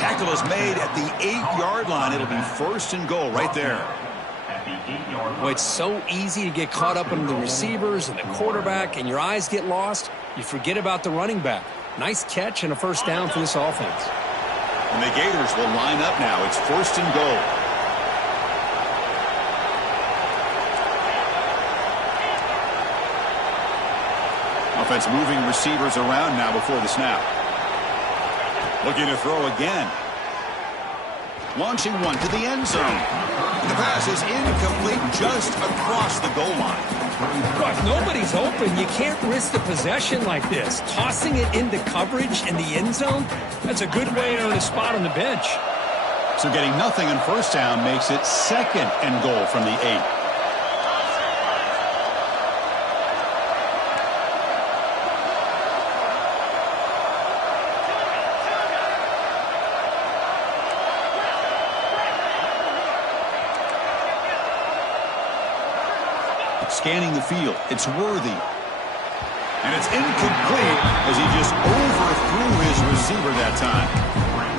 Tackle is made at the 8-yard line. It'll be 1st and goal right there. Well, it's so easy to get caught up in the receivers and the quarterback, and your eyes get lost. You forget about the running back. Nice catch and a 1st down for this offense. And the Gators will line up now. It's 1st and goal. Offense moving receivers around now before the snap. Looking to throw again. Launching one to the end zone. The pass is incomplete just across the goal line. Well, if nobody's open, you can't risk the possession like this. Tossing it into coverage in the end zone, that's a good way to earn a spot on the bench. So getting nothing on first down makes it 2nd and goal from the 8. Scanning the field. It's Worthy. And it's incomplete as he just overthrew his receiver that time.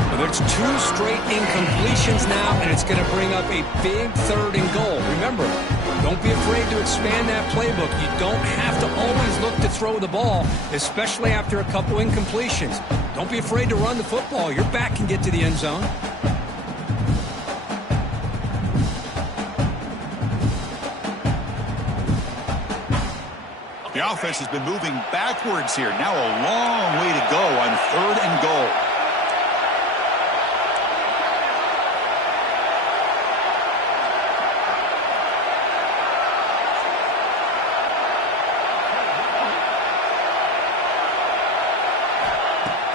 Well, there's 2 straight incompletions now, and it's going to bring up a big 3rd and goal. Remember, don't be afraid to expand that playbook. You don't have to always look to throw the ball, especially after a couple incompletions. Don't be afraid to run the football. Your back can get to the end zone. The offense has been moving backwards here. Now a long way to go on 3rd and goal.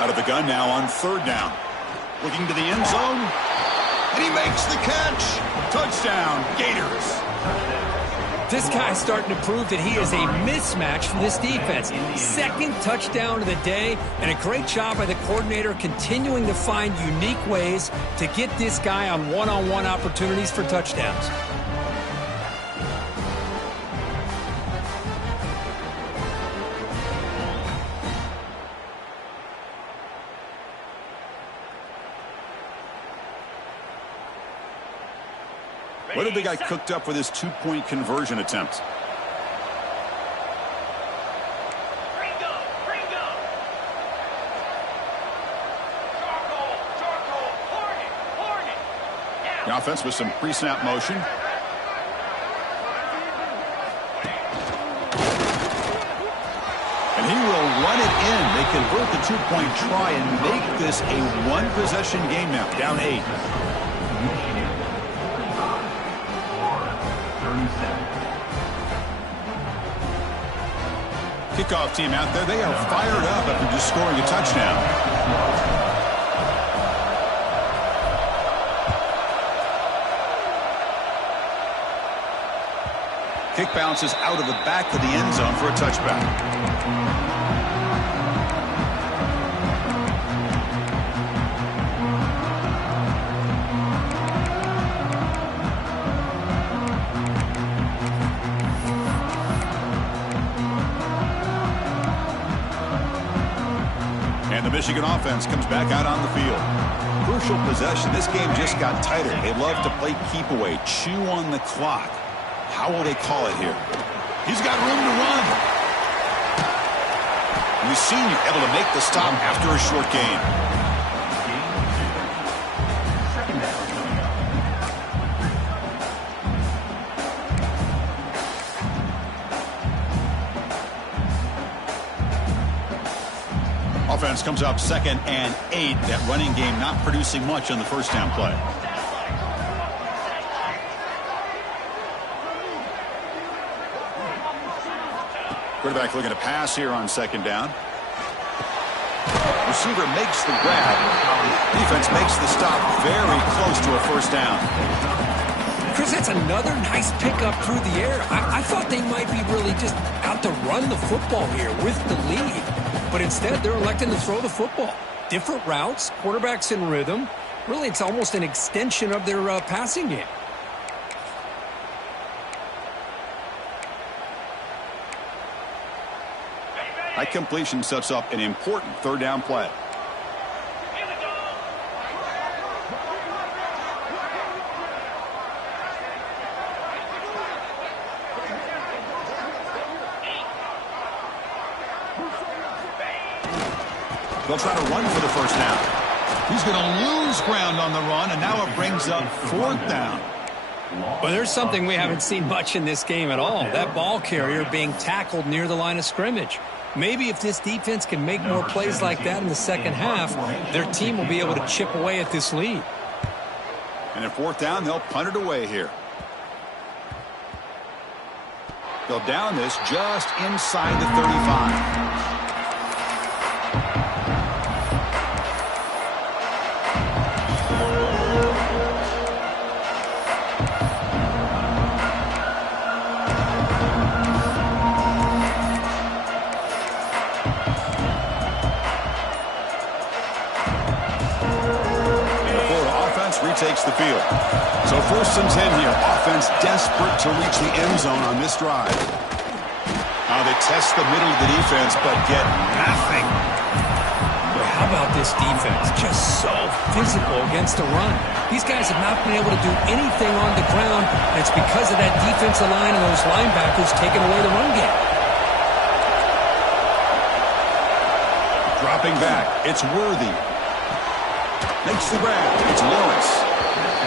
Out of the gun now on 3rd down. Looking to the end zone. And he makes the catch. Touchdown, Gators. This guy's starting to prove that he is a mismatch for this defense. 2nd touchdown of the day, and a great job by the coordinator continuing to find unique ways to get this guy on one-on-one opportunities for touchdowns. What have they got cooked up for this 2-point conversion attempt? The offense with some pre-snap motion. And he will run it in. They convert the 2-point try and make this a 1-possession game now. Down 8. Kickoff team out there. They are fired up after just scoring a touchdown. Kick bounces out of the back of the end zone for a touchback. And the Michigan offense comes back out on the field. Crucial possession. This game just got tighter. They love to play keep away, chew on the clock. How will they call it here? He's got room to run. And the senior able to make the stop after a short gain. Offense comes up 2nd and 8. That running game not producing much on the first down play. Quarterback looking to pass here on 2nd down. Receiver makes the grab. Defense makes the stop very close to a first down. Chris, that's another nice pickup through the air. I thought they might be really just out to run the football here with the lead. But instead, they're electing to throw the football. Different routes, quarterbacks in rhythm. Really, it's almost an extension of their passing game. That completion sets up an important 3rd down play. They'll try to run for the first down. He's going to lose ground on the run, and now it brings up 4th down. Well, there's something we haven't seen much in this game at all. That ball carrier being tackled near the line of scrimmage. Maybe if this defense can make more plays like that in the second half, their team will be able to chip away at this lead. And at fourth down, they'll punt it away here. They'll down this just inside the 35. Takes the field. So first and 10 here. Offense desperate to reach the end zone on this drive. Now they test the middle of the defense, but get nothing. How about this defense? Just so physical against the run. These guys have not been able to do anything on the ground, and it's because of that defensive line and those linebackers taking away the run game. Dropping back. It's Worthy. Makes the grab. It's Lawrence.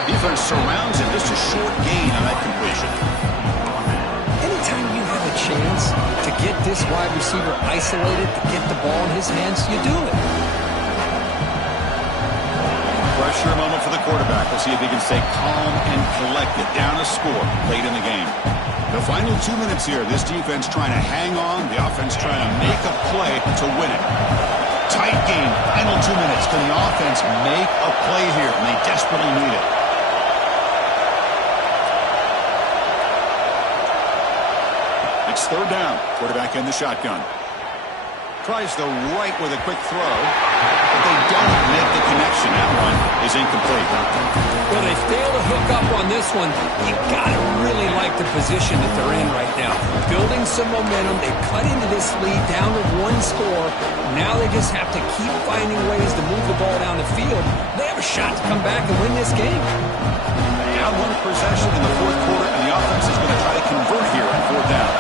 Defense surrounds him. Just a short gain on that completion. Anytime you have a chance to get this wide receiver isolated, to get the ball in his hands, you do it. Pressure moment for the quarterback. We'll see if he can stay calm and collected. Down a score late in the game. The final 2 minutes here. This defense trying to hang on. The offense trying to make a play to win it. Tight game. Final 2 minutes. Can the offense make a play here? And they desperately need it. It's third down. Quarterback in the shotgun. Tries the right with a quick throw, but they don't make the connection. That one is incomplete. Well, they fail to hook up on this one. You got to really like the position that they're in right now. Building some momentum. They cut into this lead down to one score. Now they just have to keep finding ways to move the ball down the field. They have a shot to come back and win this game. Down one possession in the fourth quarter, and the offense is going to try to convert here on fourth down.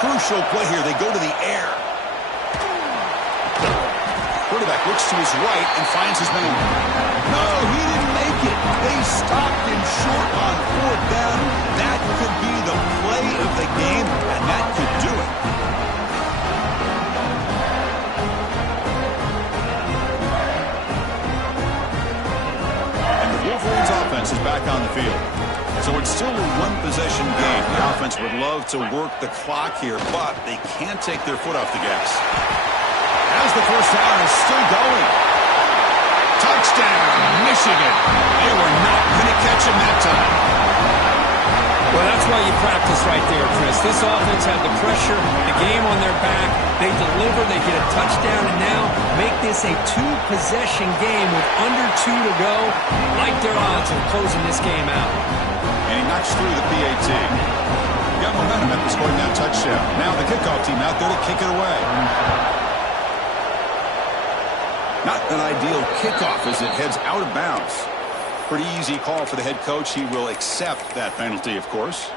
Crucial play here. They go to the air. Quarterback looks to his right and finds his man. No, he didn't make it. They stopped him short on fourth down. That could be the play of the game, and that could do it. And the Wolverines offense is back on the field. So it's still a one-possession game. The offense would love to work the clock here, but they can't take their foot off the gas. As the first down is still going. Touchdown, Michigan. They were not going to catch him that time. Well, that's why you practice right there, Chris. This offense had the pressure, the game on their back. They deliver, they get a touchdown, and now make this a two-possession game with under 2 to go. Like their odds of closing this game out. And he knocks through the PAT. Got momentum after scoring that touchdown. Now the kickoff team out there to kick it away. Not an ideal kickoff as it heads out of bounds. Pretty easy call for the head coach. He will accept that penalty, of course.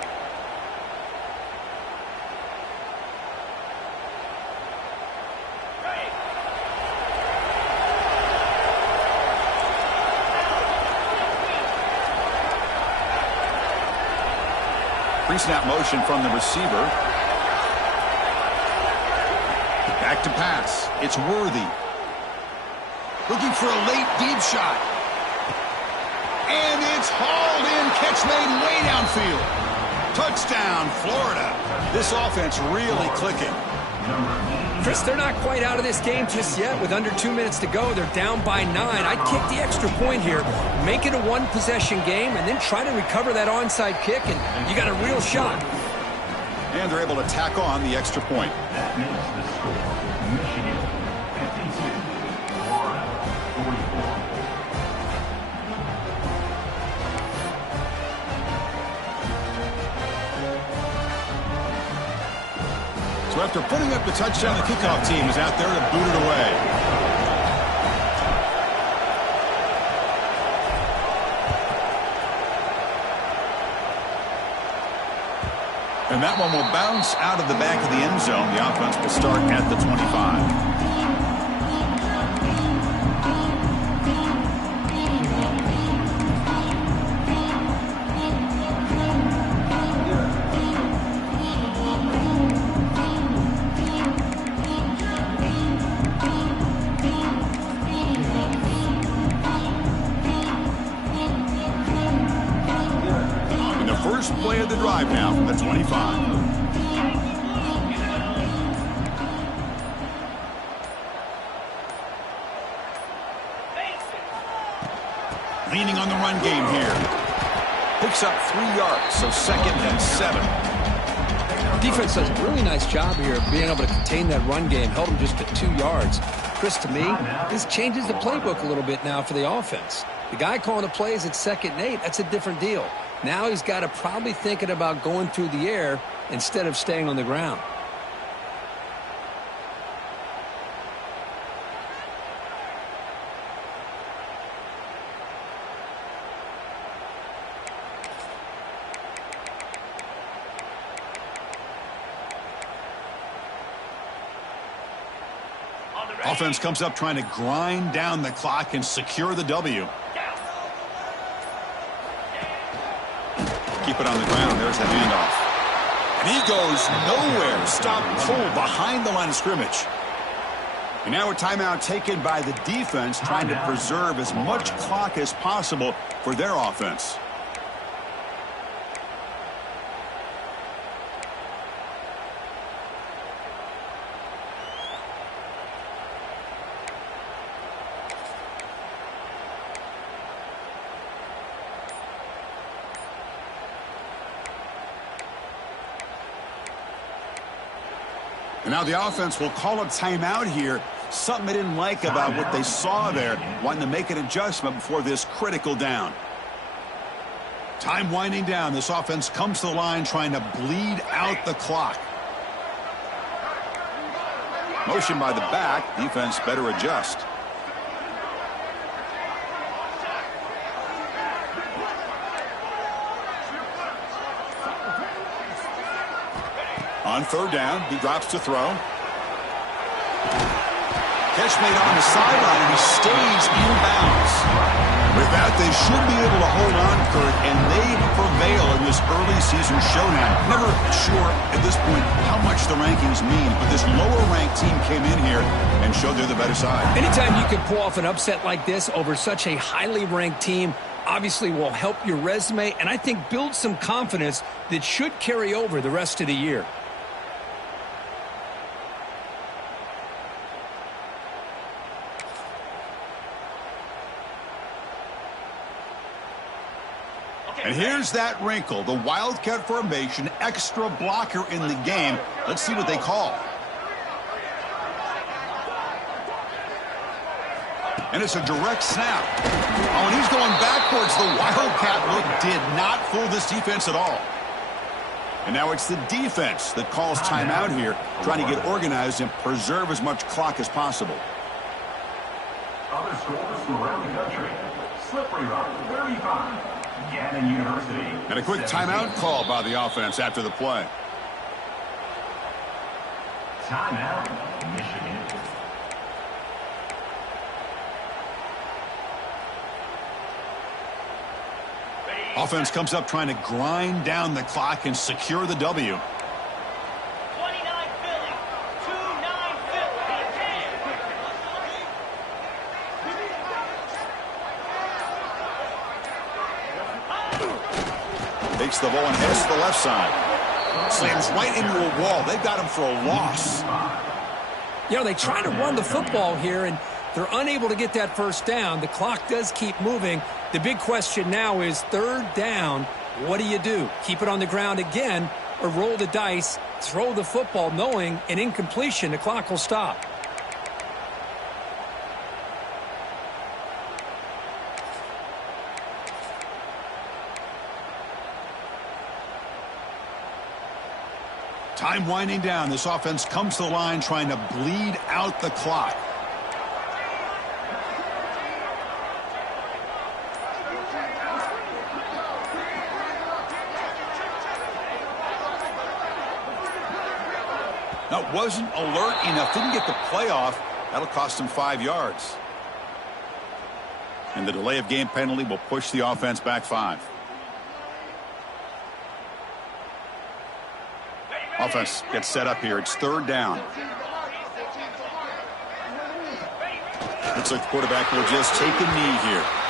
Pre-snap motion from the receiver. Back to pass. It's Worthy. Looking for a late deep shot. And it's hauled in. Catch made way downfield. Touchdown, Florida. This offense really clicking. Chris, they're not quite out of this game just yet. With under 2 minutes to go, they're down by 9. I'd kick the extra point here. Make it a one-possession game, and then try to recover that onside kick, and you got a real shot. And they're able to tack on the extra point. That makes the score Michigan 52, Florida 44. So after putting up the touchdown, the kickoff team is out there to boot it away. And that one will bounce out of the back of the end zone. The offense will start at the 25. drive now from the 25. Leaning on the run game here. Picks up 3 yards, so 2nd and 7. Defense does a really nice job here of being able to contain that run game. Held him just to 2 yards. Chris, to me, this changes the playbook a little bit now for the offense. The guy calling the plays at 2nd and 8, that's a different deal. Now he's got to probably thinking about going through the air instead of staying on the ground. Offense comes up trying to grind down the clock and secure the W. Keep it on the ground. There's the handoff. And he goes nowhere. Stop cold behind the line of scrimmage. And now a timeout taken by the defense, trying to preserve as much clock as possible for their offense. And now the offense will call a timeout here. Something they didn't like about what they saw there. Wanting to make an adjustment before this critical down. Time winding down. This offense comes to the line trying to bleed out the clock. Motion by the back. Defense better adjust. On 3rd down, he drops to throw. Catch made on the sideline, and he stays in bounds. With that, they should be able to hold on, Kurt, and they prevail in this early season showdown. Never sure at this point how much the rankings mean, but this lower-ranked team came in here and showed they're the better side. Anytime you can pull off an upset like this over such a highly ranked team, obviously will help your resume, and I think build some confidence that should carry over the rest of the year. And here's that wrinkle, the Wildcat formation, extra blocker in the game. Let's see what they call. And it's a direct snap. Oh, and he's going backwards. The Wildcat look did not fool this defense at all. And now it's the defense that calls timeout here, trying to get organized and preserve as much clock as possible. Other scores from around the country. Slippery Rock, 35. University. And a quick timeout call by the offense after the play. Timeout, Michigan. Offense comes up trying to grind down the clock and secure the W. 29 Philly, 2-9 Philly. Takes the ball and heads to the left side. Slams right into a wall. They've got him for a loss. You know, they try to run the football here, and they're unable to get that first down. The clock does keep moving. The big question now is 3rd down. What do you do? Keep it on the ground again or roll the dice, throw the football knowing an incompletion, the clock will stop. Time winding down. This offense comes to the line trying to bleed out the clock. Now, wasn't alert enough. Didn't get the play off. That'll cost him 5 yards. And the delay of game penalty will push the offense back 5. Offense gets set up here. It's 3rd down. Looks like the quarterback will just take a knee here.